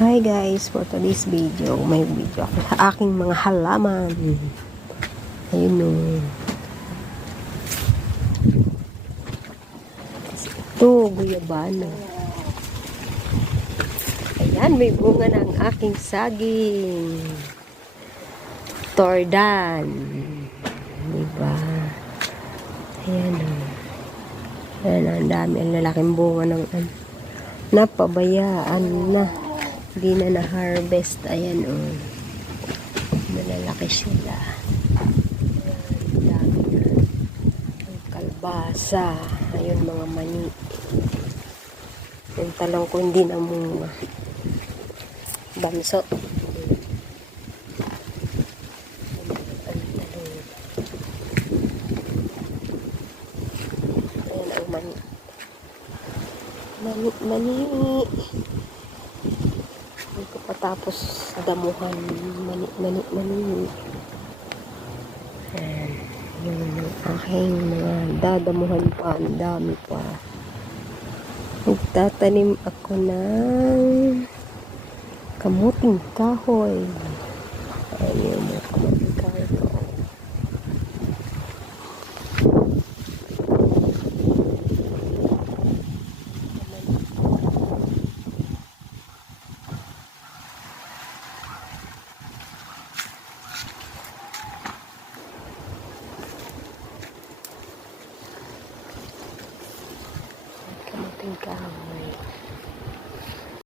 Hi guys, for today's video, may video ako sa aking mga halaman. Ayun o. Ito, guyabano. Ayan, may bunga ng aking saging. Tordan. Diba? Ayan o. Ayan, ang dami. Ang lalaking bunga ng napabayaan na. Hindi na na-harvest. Ayan o. Malalaki sila. Ayan, dami na. Ang kalbasa. Ayun, mga mani. Yung talong ko hindi na munga. Bamso. Ayan ang mani. Mani. Hindi ko patapos damuhan. Mani. Ayan. Yung aking mga dadamuhan pa. Ang dami pa. Nagtatanim ako ng kamuting kahoy. Ayan yung kamuting kahoy ko. Kamuting kahoy.